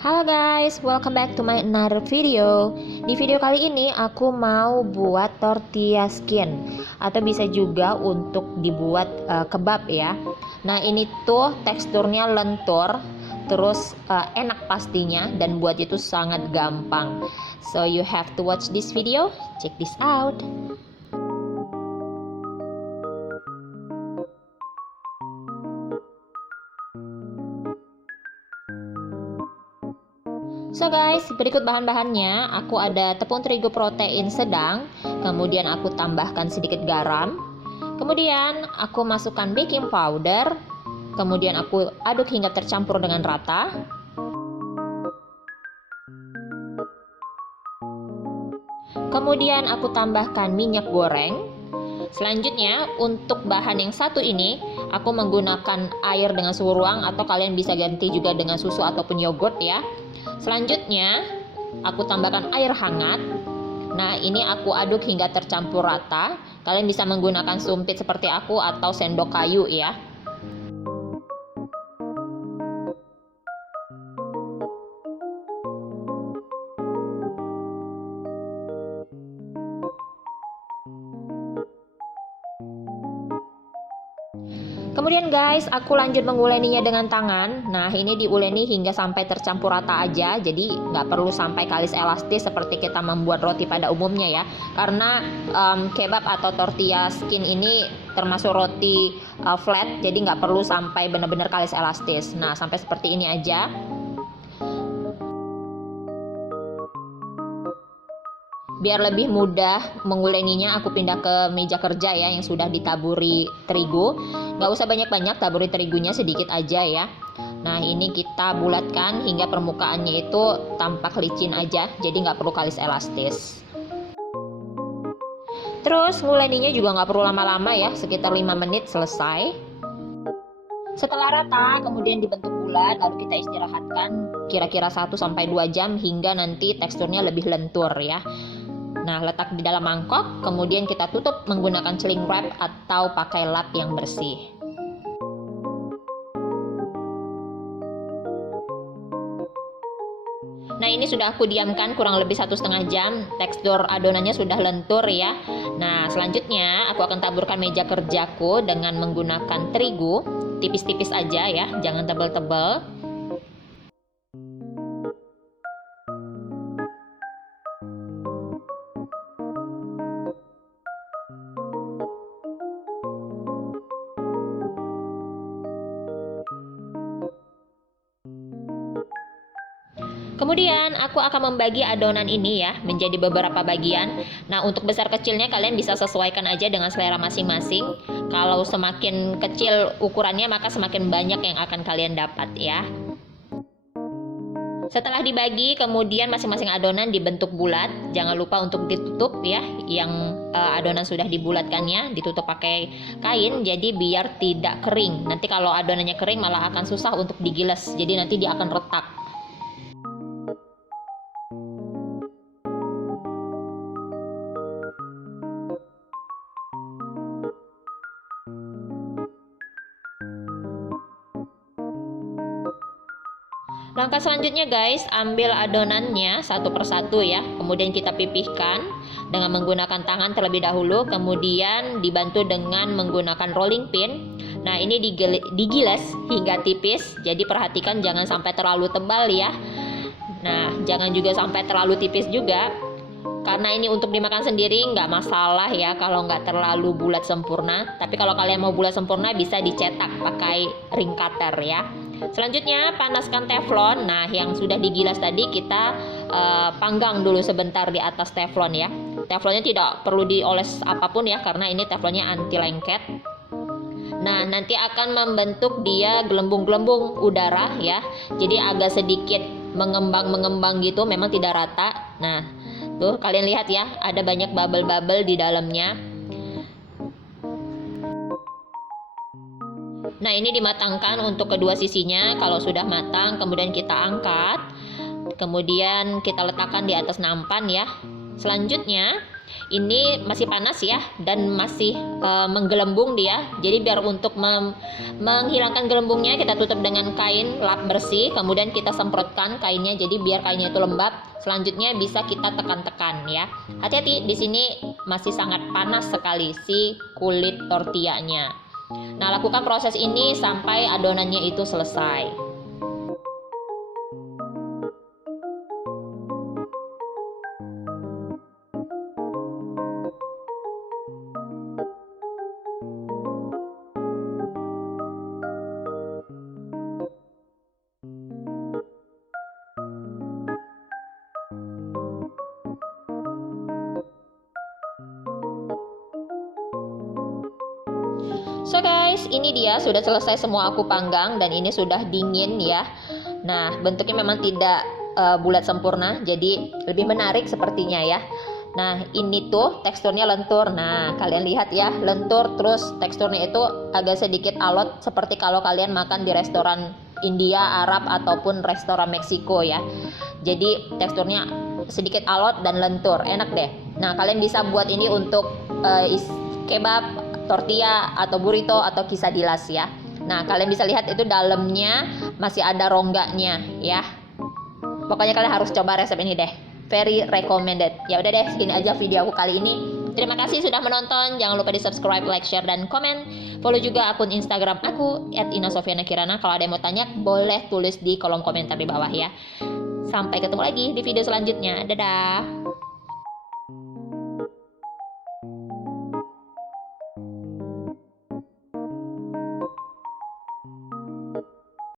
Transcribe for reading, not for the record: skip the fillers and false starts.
Halo guys, welcome back to my another video. Di video kali ini aku mau buat tortilla skin, atau bisa juga untuk dibuat kebab ya. Nah ini tuh teksturnya lentur, terus enak pastinya, dan buat itu sangat gampang. So you have to watch this video, check this out. So guys, berikut bahan-bahannya. Aku ada tepung terigu protein sedang, kemudian aku tambahkan sedikit garam, kemudian aku masukkan baking powder, kemudian aku aduk hingga tercampur dengan rata. Kemudian aku tambahkan minyak goreng. Selanjutnya untuk bahan yang satu ini aku menggunakan air dengan suhu ruang, atau kalian bisa ganti juga dengan susu ataupun yogurt ya. Selanjutnya aku tambahkan air hangat. Nah ini aku aduk hingga tercampur rata. Kalian bisa menggunakan sumpit seperti aku atau sendok kayu ya. Kemudian guys, aku lanjut menguleninya dengan tangan. Nah ini diuleni hingga sampai tercampur rata aja. Jadi nggak perlu sampai kalis elastis seperti kita membuat roti pada umumnya ya. Karena kebab atau tortilla skin ini termasuk roti flat, jadi nggak perlu sampai benar-benar kalis elastis. Nah sampai seperti ini aja. Biar lebih mudah menguleninya, aku pindah ke meja kerja ya yang sudah ditaburi terigu. Nggak usah banyak-banyak, taburi terigunya sedikit aja ya. Nah ini kita bulatkan hingga permukaannya itu tampak licin aja, jadi nggak perlu kalis elastis. Terus nguleninya juga nggak perlu lama-lama ya, sekitar 5 menit selesai. Setelah rata, kemudian dibentuk bulat, lalu kita istirahatkan kira-kira 1-2 jam hingga nanti teksturnya lebih lentur ya. Nah, letak di dalam mangkok, kemudian kita tutup menggunakan cling wrap atau pakai lap yang bersih. Nah, ini sudah aku diamkan kurang lebih 1,5 jam. Tekstur adonannya sudah lentur ya. Nah, selanjutnya aku akan taburkan meja kerjaku dengan menggunakan terigu. Tipis-tipis aja ya, jangan tebal-tebal. Kemudian aku akan membagi adonan ini ya menjadi beberapa bagian. Nah untuk besar kecilnya kalian bisa sesuaikan aja dengan selera masing-masing. Kalau semakin kecil ukurannya maka semakin banyak yang akan kalian dapat ya. Setelah dibagi, kemudian masing-masing adonan dibentuk bulat. Jangan lupa untuk ditutup ya. Yang adonan sudah dibulatkannya ditutup pakai kain, jadi biar tidak kering. Nanti kalau adonannya kering malah akan susah untuk digiles, jadi nanti dia akan retak. Langkah selanjutnya guys, ambil adonannya satu persatu ya. Kemudian kita pipihkan dengan menggunakan tangan terlebih dahulu. Kemudian dibantu dengan menggunakan rolling pin. Nah ini digiles hingga tipis. Jadi perhatikan jangan sampai terlalu tebal ya. Nah jangan juga sampai terlalu tipis juga. Karena ini untuk dimakan sendiri nggak masalah ya kalau nggak terlalu bulat sempurna. Tapi kalau kalian mau bulat sempurna bisa dicetak pakai ring cutter ya. Selanjutnya panaskan teflon. Nah yang sudah digilas tadi kita panggang dulu sebentar di atas teflon ya. Teflonnya tidak perlu dioles apapun ya, karena ini teflonnya anti lengket. Nah nanti akan membentuk dia gelembung-gelembung udara ya. Jadi agak sedikit mengembang gitu, memang tidak rata. Nah tuh kalian lihat ya, ada banyak bubble-bubble di dalamnya. Nah ini dimatangkan untuk kedua sisinya. Kalau sudah matang kemudian kita angkat. Kemudian kita letakkan di atas nampan ya. Selanjutnya Ini masih panas ya, dan masih menggelembung dia. Jadi biar untuk menghilangkan gelembungnya, kita tutup dengan kain lap bersih, kemudian kita semprotkan kainnya, jadi biar kainnya itu lembab. Selanjutnya bisa kita tekan-tekan ya. Hati-hati, di sini masih sangat panas sekali si kulit tortillanya. Nah, lakukan proses ini sampai adonannya itu selesai. So guys, ini dia sudah selesai semua aku panggang dan ini sudah dingin ya. Nah, bentuknya memang tidak bulat sempurna, jadi lebih menarik sepertinya ya. Nah, ini tuh teksturnya lentur. Nah, kalian lihat ya, lentur, terus teksturnya itu agak sedikit alot seperti kalau kalian makan di restoran India, Arab ataupun restoran Meksiko ya. Jadi teksturnya sedikit alot dan lentur, enak deh. Nah, kalian bisa buat ini untuk kebab, tortilla atau burrito atau quesadillas ya. Nah, kalian bisa lihat itu dalamnya masih ada rongganya ya. Pokoknya kalian harus coba resep ini deh. Very recommended. Ya udah deh, segini aja video aku kali ini. Terima kasih sudah menonton. Jangan lupa di subscribe, like, share, dan komen. Follow juga akun Instagram aku @inasofianakirana. Kalau ada yang mau tanya, boleh tulis di kolom komentar di bawah ya. Sampai ketemu lagi di video selanjutnya. Dadah.